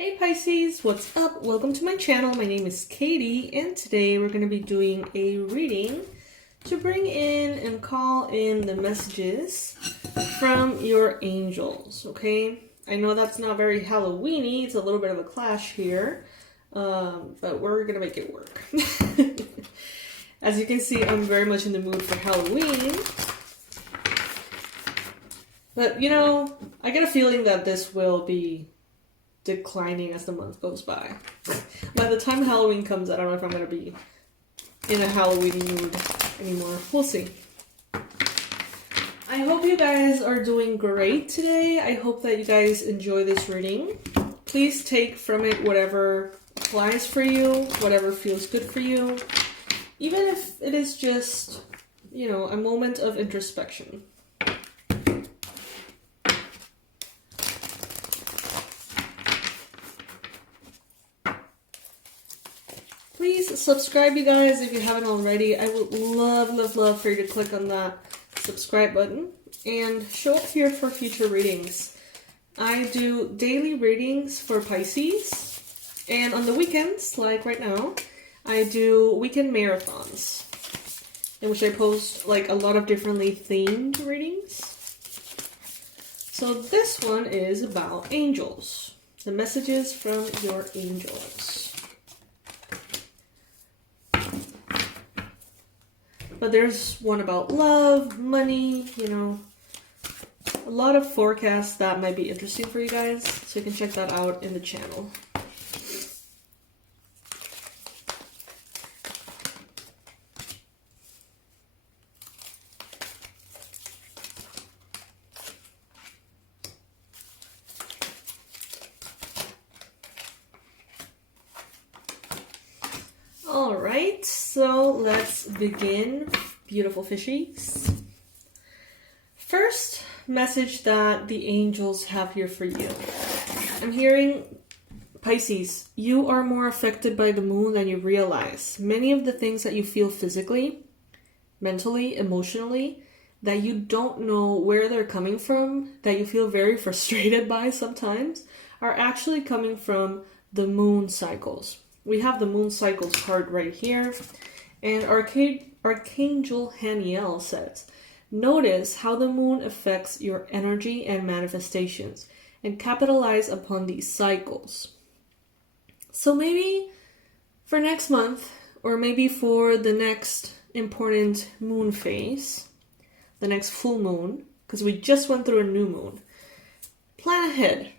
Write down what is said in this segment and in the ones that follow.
Hey Pisces, what's up? Welcome to my channel. My name is Katie, and today we're going to be doing a reading to bring in and call in the messages from your angels, okay? I know that's not very Halloween-y. It's a little bit of a clash here, but we're going to make it work. As you can see, I'm very much in the mood for Halloween. But, you know, I get a feeling that this will be declining as the month goes by. By the time Halloween comes, I don't know if I'm going to be in a Halloween mood anymore. We'll see. I hope you guys are doing great today. I hope that you guys enjoy this reading. Please take from it whatever applies for you, whatever feels good for you, even if it is just, you know, a moment of introspection. Please subscribe, you guys, if you haven't already. I would love for you to click on that subscribe button and show up here for future readings. I do daily readings for Pisces, and on the weekends, like right now, I do weekend marathons in which I post like a lot of differently themed readings. So this one is about angels, the messages from your angels. But there's one about love, money, you know, a lot of forecasts that might be interesting for you guys, so you can check that out in the channel. Alright, so let's begin, beautiful fishies. First message that the angels have here for you. I'm hearing, Pisces, you are more affected by the moon than you realize. Many of the things that you feel physically, mentally, emotionally, that you don't know where they're coming from, that you feel very frustrated by sometimes, are actually coming from the moon cycles. We have the moon cycles card right here, and Archangel Haniel says, notice how the moon affects your energy and manifestations, and capitalize upon these cycles. So maybe for next month, or maybe for the next important moon phase, the next full moon, because we just went through a new moon, plan ahead.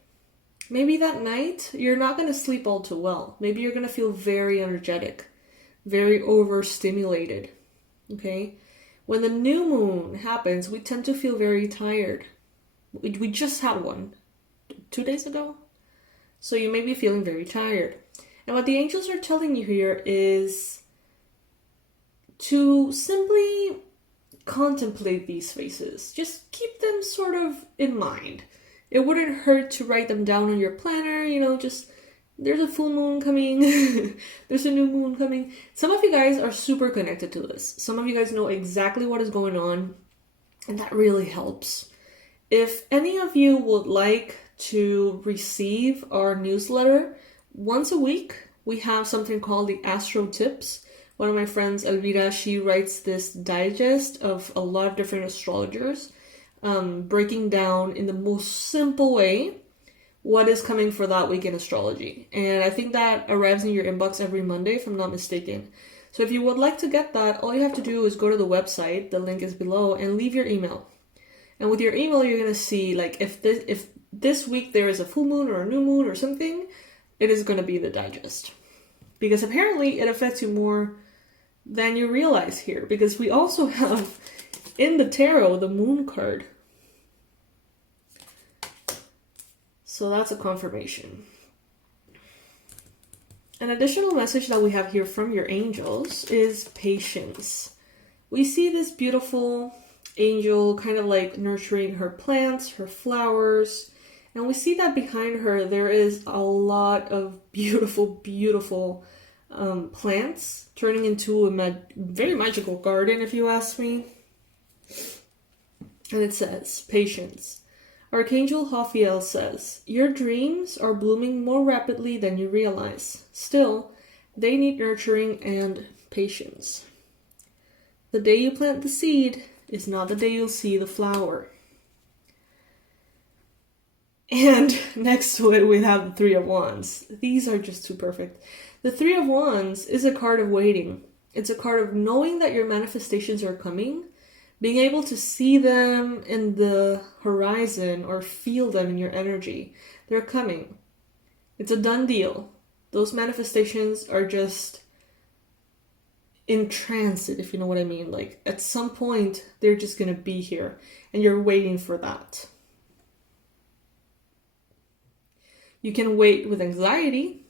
Maybe that night, you're not going to sleep all too well. Maybe you're going to feel very energetic, very overstimulated, okay? When the new moon happens, we tend to feel very tired. We just had one 2 days ago. So you may be feeling very tired. And what the angels are telling you here is to simply contemplate these phases. Just keep them sort of in mind. It wouldn't hurt to write them down on your planner, you know, just, there's a full moon coming, there's a new moon coming. Some of you guys are super connected to this. Some of you guys know exactly what is going on, and that really helps. If any of you would like to receive our newsletter, once a week, we have something called the Astro Tips. One of my friends, Elvira, she writes this digest of a lot of different astrologers, breaking down in the most simple way what is coming for that week in astrology. And I think that arrives in your inbox every Monday, if I'm not mistaken. So if you would like to get that, all you have to do is go to the website, the link is below, and leave your email. And with your email, you're going to see, like, if this week there is a full moon or a new moon or something, it is going to be the digest. Because apparently it affects you more than you realize here. Because we also have in the tarot the moon card. So that's a confirmation. An additional message that we have here from your angels is patience. We see this beautiful angel kind of like nurturing her plants, her flowers, and we see that behind her there is a lot of beautiful plants turning into a very magical garden, if you ask me. And it says, patience. Archangel Raphael says, your dreams are blooming more rapidly than you realize. Still, they need nurturing and patience. The day you plant the seed is not the day you'll see the flower. And next to it, we have the Three of Wands. These are just too perfect. The Three of Wands is a card of waiting. It's a card of knowing that your manifestations are coming, being able to see them in the horizon or feel them in your energy. They're coming. It's a done deal. Those manifestations are just in transit, if you know what I mean. Like, at some point, they're just going to be here, and you're waiting for that. You can wait with anxiety,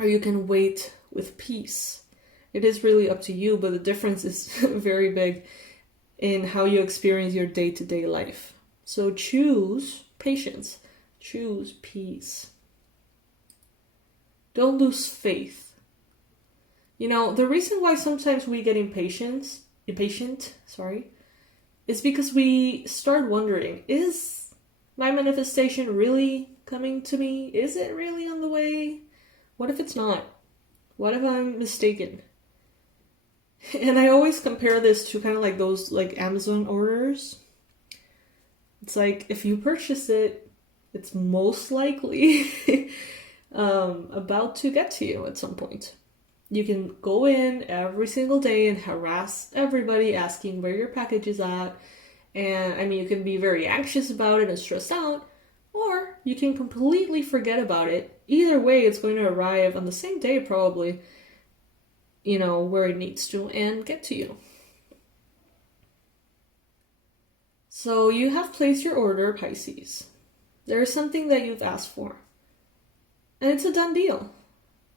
or you can wait with peace. It is really up to you, but the difference is very big in how you experience your day-to-day life. So choose patience. Choose peace. Don't lose faith. You know, the reason why sometimes we get impatient, is because we start wondering, is my manifestation really coming to me? Is it really on the way? What if it's not? What if I'm mistaken? And I always compare this to kind of like those like Amazon orders. It's like, if you purchase it, it's most likely about to get to you at some point. You can go in every single day and harass everybody asking where your package is at. And I mean, you can be very anxious about it and stressed out, or you can completely forget about it. Either way, it's going to arrive on the same day probably, you know, where it needs to and get to you. So you have placed your order, Pisces. There is something that you've asked for. And it's a done deal.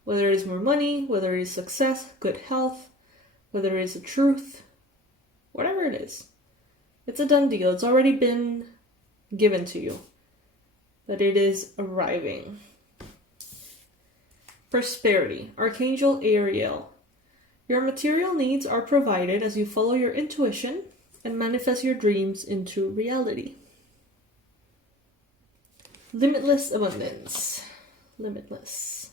Whether it is more money, whether it is success, good health, whether it is a truth, whatever it is. It's a done deal. It's already been given to you. But it is arriving. Prosperity. Archangel Ariel. Your material needs are provided as you follow your intuition and manifest your dreams into reality. Limitless abundance. Limitless.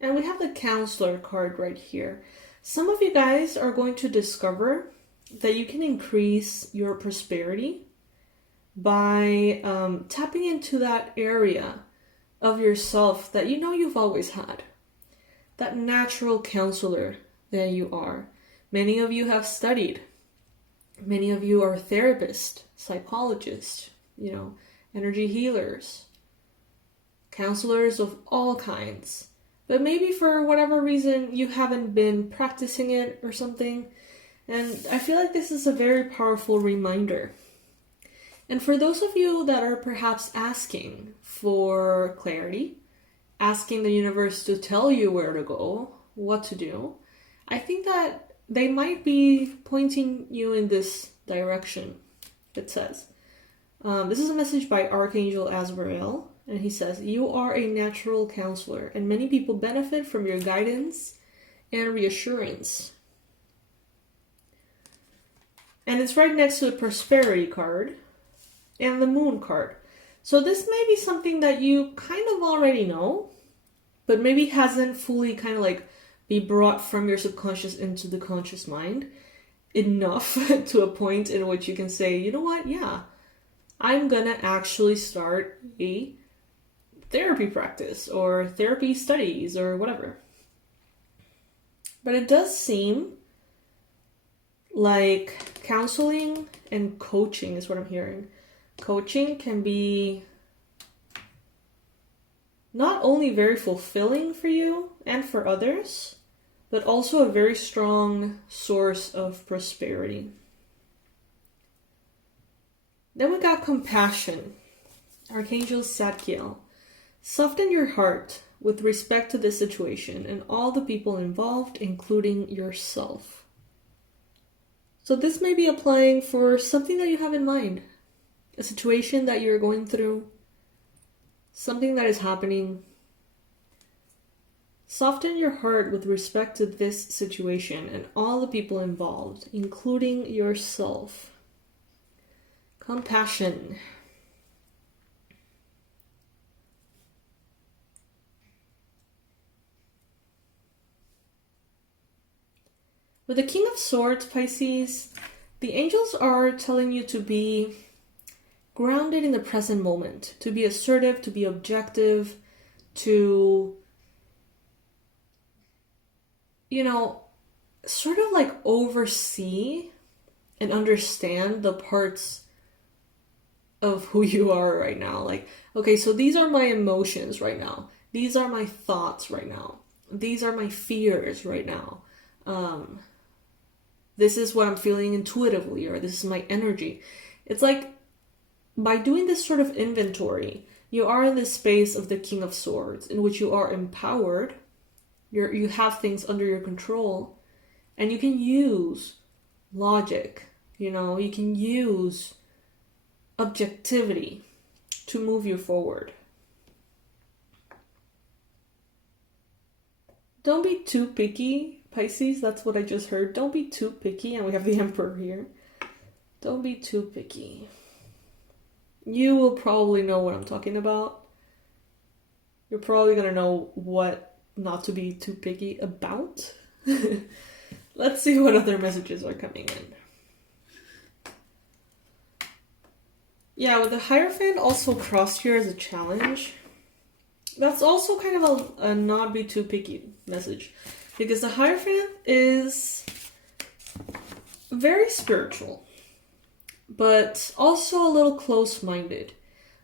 And we have the Counselor card right here. Some of you guys are going to discover that you can increase your prosperity by tapping into that area of yourself that you know you've always had. That natural counselor that you are. Many of you have studied. Many of you are therapists, psychologists, you know, energy healers, counselors of all kinds. But maybe for whatever reason you haven't been practicing it or something. And I feel like this is a very powerful reminder. And for those of you that are perhaps asking for clarity, asking the universe to tell you where to go, what to do, I think that they might be pointing you in this direction. It says, this is a message by Archangel Azrael, and he says, you are a natural counselor, and many people benefit from your guidance and reassurance. And it's right next to the Prosperity card and the Moon card. So this may be something that you kind of already know, but maybe hasn't fully kind of like be brought from your subconscious into the conscious mind enough to a point in which you can say, you know what, yeah, I'm gonna actually start a therapy practice or therapy studies or whatever. But it does seem like counseling and coaching is what I'm hearing. Coaching can be not only very fulfilling for you and for others, but also a very strong source of prosperity. Then we got compassion. Archangel Zadkiel. Soften your heart with respect to this situation and all the people involved, including yourself. So this may be applying for something that you have in mind. A situation that you're going through. Something that is happening. Soften your heart with respect to this situation and all the people involved, including yourself. Compassion. With the King of Swords, Pisces, the angels are telling you to be grounded in the present moment, to be assertive, to be objective, to, you know, sort of like oversee and understand the parts of who you are right now. Like, okay, so these are my emotions right now. These are my thoughts right now. These are my fears right now. This is what I'm feeling intuitively, or this is my energy. It's like, by doing this sort of inventory, you are in this space of the King of Swords, in which you are empowered, you have things under your control, and you can use logic, you know, you can use objectivity to move you forward. Don't be too picky, Pisces. That's what I just heard. Don't be too picky. And we have the Emperor here. Don't be too picky. You will probably know what I'm talking about. You're probably going to know what not to be too picky about. Let's see what other messages are coming in. Yeah, with the Hierophant also crossed here as a challenge. That's also kind of a not be too picky message. Because the Hierophant is very spiritual, but also a little close-minded.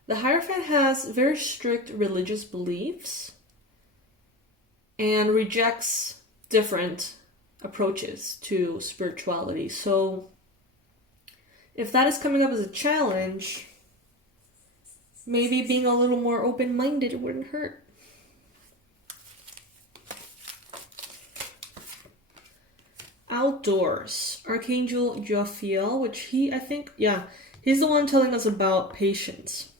The Hierophant has very strict religious beliefs and rejects different approaches to spirituality. So if that is coming up as a challenge, maybe being a little more open-minded wouldn't hurt. Outdoors, Archangel Jophiel, which he's the one telling us about patience.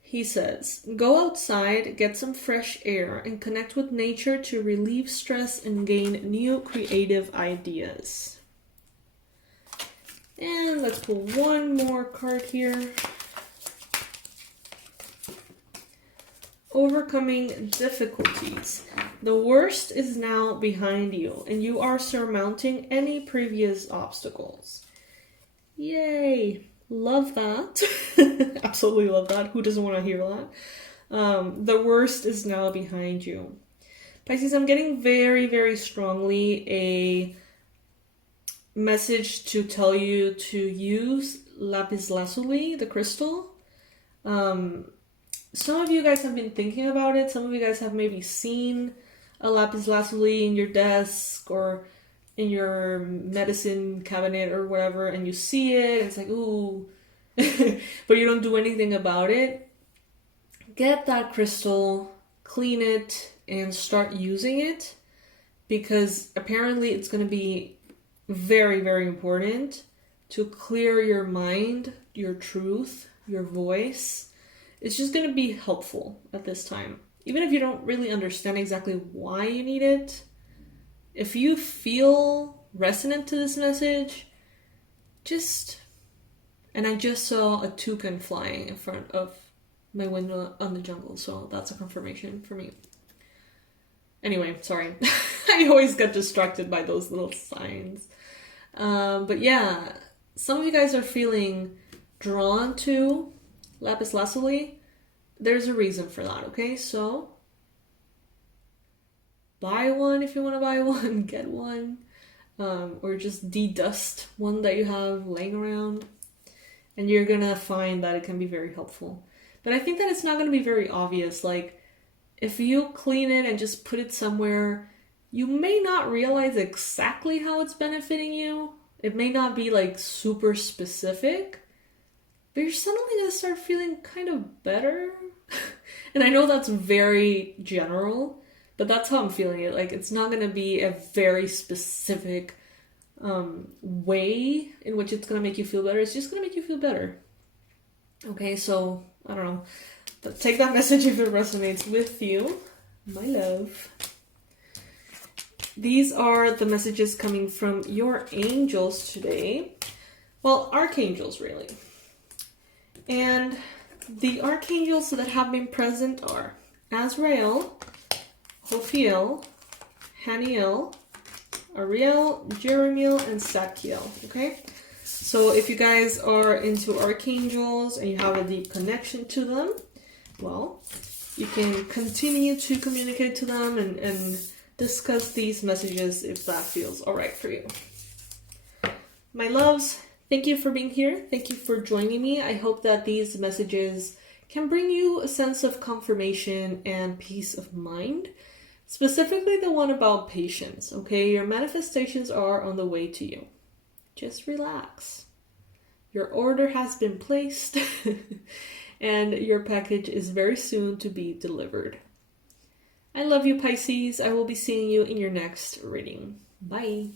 He says, go outside, get some fresh air, and connect with nature to relieve stress and gain new creative ideas. And let's pull one more card here. Overcoming difficulties. The worst is now behind you, and you are surmounting any previous obstacles. Yay! Love that. Absolutely love that. Who doesn't want to hear that? The worst is now behind you. Pisces, I'm getting very, very strongly a message to tell you to use lapis lazuli, the crystal. Some of you guys have been thinking about it. Some of you guys have maybe seen a lapis lazuli in your desk or in your medicine cabinet or whatever, and you see it, and it's like, ooh, but you don't do anything about it. Get that crystal, clean it, and start using it, because apparently it's going to be very, very important to clear your mind, your truth, your voice. It's just going to be helpful at this time. Even if you don't really understand exactly why you need it, if you feel resonant to this message, and I just saw a toucan flying in front of my window on the jungle, so that's a confirmation for me. Anyway, sorry. I always get distracted by those little signs. But yeah, some of you guys are feeling drawn to lapis lazuli. There's a reason for that, okay? So buy one if you want to buy one, get one, or just de-dust one that you have laying around, and you're gonna find that it can be very helpful. But I think that it's not gonna be very obvious. Like, if you clean it and just put it somewhere, you may not realize exactly how it's benefiting you. It may not be like super specific, but you're suddenly gonna start feeling kind of better. And I know that's very general, but that's how I'm feeling it. Like, it's not gonna be a very specific way in which it's gonna make you feel better. It's just gonna make you feel better. Okay, so I don't know. But take that message if it resonates with you, my love. These are the messages coming from your angels today. Well, archangels, really. And the archangels that have been present are Azrael, Hophiel, Haniel, Ariel, Jeremiel, and Sakiel, okay? So if you guys are into archangels and you have a deep connection to them, well, you can continue to communicate to them and discuss these messages if that feels all right for you. My loves, thank you for being here. Thank you for joining me. I hope that these messages can bring you a sense of confirmation and peace of mind. Specifically the one about patience, okay? Your manifestations are on the way to you. Just relax. Your order has been placed and your package is very soon to be delivered. I love you, Pisces. I will be seeing you in your next reading. Bye.